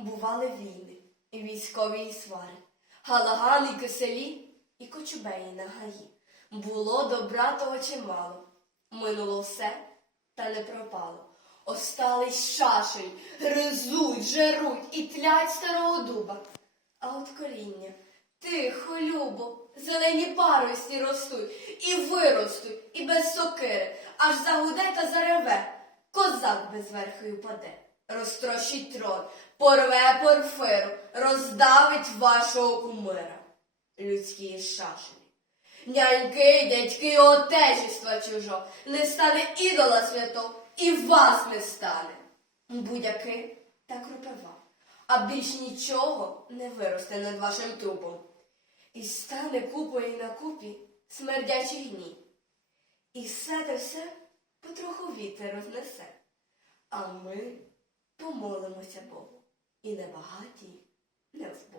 Бували війни, і військові і свари, галагани й киселі, і кочубеї на гаї. Було добра того чимало, минуло все, та не пропало. Остались шашель, гризуть, жеруть і тлять старого дуба. А от коріння, тихо, любо, зелені парусні ростуть, і виростуть, і без сокири, аж загуде та зареве, козак без верхи упаде, розтрощить трон, порве порфиру, роздавить вашого кумира. Людські шашелі. Няньки, дядьки, отечества чужо, не стане ідола свято, і вас не стане. Будяки та крупива, а більш нічого не виросте над вашим трупом. І стане купою на купі смердячий гній. І все те все потроху вітер рознесе. А ми помолимося Богу. І небагаті, не в